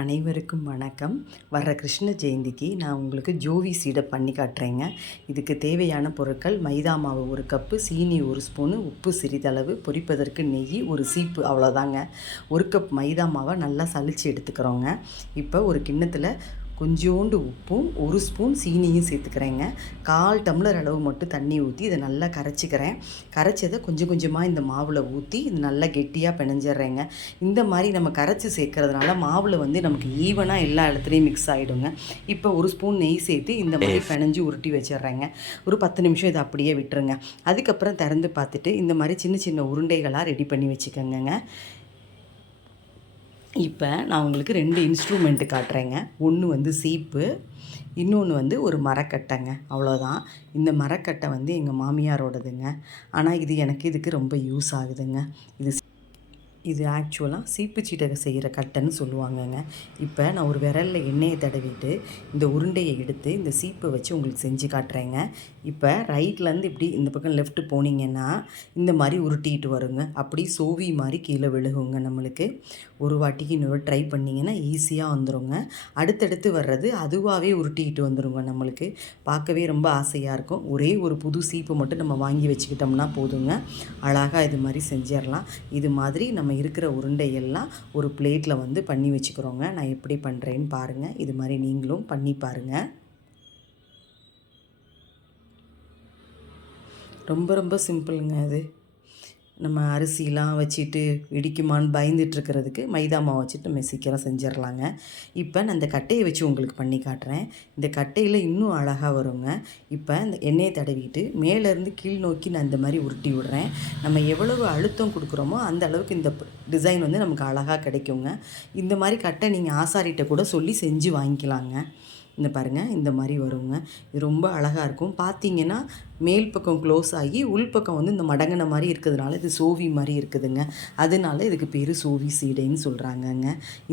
அனைவருக்கும் வணக்கம். வர்ற கிருஷ்ண ஜெயந்திக்கு நான் உங்களுக்கு ஜோவி சீடை பண்ணி காட்டுறேங்க. இதுக்கு தேவையான பொருட்கள் மைதா மாவு ஒரு கப்பு சீனி ஒரு ஸ்பூனு உப்பு சிறிதளவு பொரிப்பதற்கு நெய் ஒரு சீப்பு அவ்வளோதாங்க. ஒரு கப் மைதா மாவை நல்லா சலித்து எடுத்துக்கிறோங்க. இப்போ ஒரு கிண்ணத்தில் கொஞ்சோண்டு உப்பும் ஒரு ஸ்பூன் சீனியும் சேர்த்துக்கிறேங்க. கால் டம்ளர் அளவு மட்டும் தண்ணி ஊற்றி இதை நல்லா கரைச்சிக்கிறேன். கரைச்சதை கொஞ்சம் கொஞ்சமாக இந்த மாவில் ஊற்றி இது நல்லா கெட்டியாக பிணைஞ்சிட்றேங்க. இந்த மாதிரி நம்ம கரைச்சி சேர்க்கறதுனால மாவில் வந்து நமக்கு ஈவனாக எல்லா இடத்துலையும் மிக்ஸ் ஆகிடுங்க இப்போ ஒரு ஸ்பூன் நெய் சேர்த்து இந்த மாதிரி பிணைஞ்சு உருட்டி வச்சிடுறேங்க. ஒரு பத்து நிமிஷம் இதை அப்படியே விட்டுருங்க. அதுக்கப்புறம் திறந்து பார்த்துட்டு இந்த மாதிரி சின்ன சின்ன உருண்டைகளாக ரெடி பண்ணி வச்சுக்கோங்கங்க. இப்போ நான் உங்களுக்கு ரெண்டு இன்ஸ்ட்ருமெண்ட்டு காட்டுறேங்க. ஒன்று வந்து சீப்பு இன்னொன்று வந்து ஒரு மரக்கட்டைங்க. அவ்வளோதான். இந்த மரக்கட்டை வந்து எங்கள் மாமியாரோடதுங்க. ஆனால் இது எனக்கு இதுக்கு ரொம்ப யூஸ் ஆகுதுங்க. இது இது ஆக்சுவலாக சீப்பு சீட்டகை செய்கிற கட்டைன்னு சொல்லுவாங்கங்க. இப்போ நான் ஒரு விரலில் எண்ணெயை தடவிட்டு இந்த உருண்டையை எடுத்து இந்த சீப்பை வச்சு உங்களுக்கு செஞ்சு காட்டுறேங்க. இப்போ ரைட்லேருந்து இப்படி இந்த பக்கம் லெஃப்ட்டு போனீங்கன்னா இந்த மாதிரி உருட்டிட்டு வருங்க. அப்படி சோவி மாதிரி கீழே விழுகுங்க நம்மளுக்கு. ஒரு வாட்டிக்கு இன்னொரு ட்ரை பண்ணிங்கன்னா ஈஸியாக வந்துடுங்க அடுத்தடுத்து வர்றது அதுவாகவே உருட்டிக்கிட்டு வந்துடுங்க நம்மளுக்கு. பார்க்கவே ரொம்ப ஆசையாக இருக்கும். ஒரே ஒரு புது சீப்பு மட்டும் நம்ம வாங்கி வச்சுக்கிட்டோம்னா போதுங்க. அழகாக இது மாதிரி செஞ்சிடலாம். இது மாதிரி நம்ம இருக்கிற உருண்டையெல்லாம் ஒரு பிளேட்டில் வந்து பண்ணி வச்சுக்கிறோங்க. நான் எப்படி பண்ணுறேன்னு பாருங்கள் இது மாதிரி நீங்களும் பண்ணி பாருங்கள் ரொம்ப ரொம்ப சிம்பிளுங்க அது. நம்ம அரிசிலாம் வச்சுட்டு இடிக்குமான்னு பயந்துட்டு இருக்கிறதுக்கு மைதா மாவு வச்சுட்டு நம்ம சீக்கிரம் செஞ்சிடலாங்க இப்போ நான் இந்த கட்டையை வச்சு உங்களுக்கு பண்ணி காட்டுறேன். இந்த கட்டையில் இன்னும் அழகாக வருங்க. இப்போ இந்த எண்ணெயை தடவிட்டு மேலேருந்து கீழ் நோக்கி நான் இந்த மாதிரி உருட்டி விடுறேன். நம்ம எவ்வளவு அழுத்தம் கொடுக்குறோமோ அந்த அளவுக்கு இந்த டிசைன் வந்து நமக்கு அழகாக கிடைக்குங்க. இந்த மாதிரி கட்டை நீங்கள் ஆசாரிகிட்ட கூட சொல்லி செஞ்சு வாங்கிக்கலாங்க. இந்த பாருங்கள் இந்த மாதிரி வருங்க. இது ரொம்ப அழகாக இருக்கும். பார்த்தீங்கன்னா மேல் பக்கம் க்ளோஸ் ஆகி உள்பக்கம் வந்து இந்த மடங்கின மாதிரி இருக்கிறதுனால இது சோவி மாதிரி இருக்குதுங்க. அதனால இதுக்கு பேர் சோவி சீடைன்னு சொல்கிறாங்கங்க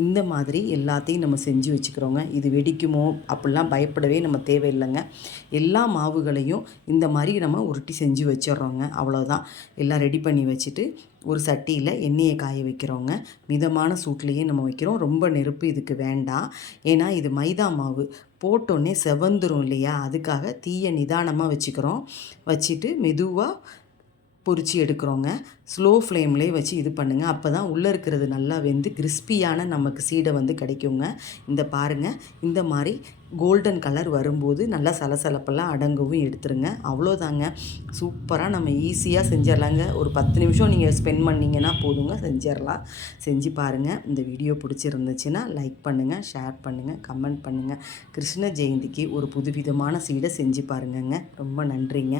இந்த மாதிரி எல்லாத்தையும் நம்ம செஞ்சு வச்சுக்கிறோங்க. இது வெடிக்குமோ அப்படிலாம் பயப்படவே நம்ம தேவையில்லைங்க. எல்லா மாவுகளையும் இந்த மாதிரி நம்ம உருட்டி செஞ்சு வச்சிடுறோங்க. அவ்வளோதான் எல்லாம் ரெடி பண்ணி வச்சுட்டு ஒரு சட்டியில் எண்ணெயை காய வைக்கிறோங்க. மிதமான சூட்லேயே நம்ம வைக்கிறோம். ரொம்ப நெருப்பு இதுக்கு வேண்டாம். ஏன்னா இது மைதா மாவு. போட்டோன்னே செவந்துரும் இல்லையா? அதுக்காக தீயை நிதானமாக வச்சுக்கிறோம். வச்சுட்டு மெதுவாக பொரிச்சு எடுக்கிறோங்க. ஸ்லோ ஃப்ளேம்லேயே வச்சு இது பண்ணுங்கள் அப்போ தான் உள்ளே இருக்கிறது நல்லா வெந்து கிறிஸ்பியான நமக்கு சீடை வந்து கிடைக்குங்க. இந்த பாருங்கள் இந்த மாதிரி கோல்டன் கலர் வரும்போது நல்லா சலசலப்பெல்லாம் அடங்கவும் எடுத்துருங்க. அவ்வளோதாங்க. சூப்பராக நம்ம ஈஸியாக செஞ்சிடலாங்க ஒரு பத்து நிமிஷம் நீங்கள் ஸ்பெண்ட் பண்ணிங்கன்னா போதுங்க. செஞ்சிடலாம் செஞ்சு பாருங்கள் இந்த வீடியோ பிடிச்சிருந்துச்சுன்னா லைக் பண்ணுங்கள் ஷேர் பண்ணுங்கள் கமெண்ட் பண்ணுங்கள் கிருஷ்ண ஜெயந்திக்கு ஒரு புதுவிதமான சீடை செஞ்சு பாருங்கங்க. ரொம்ப நன்றிங்க.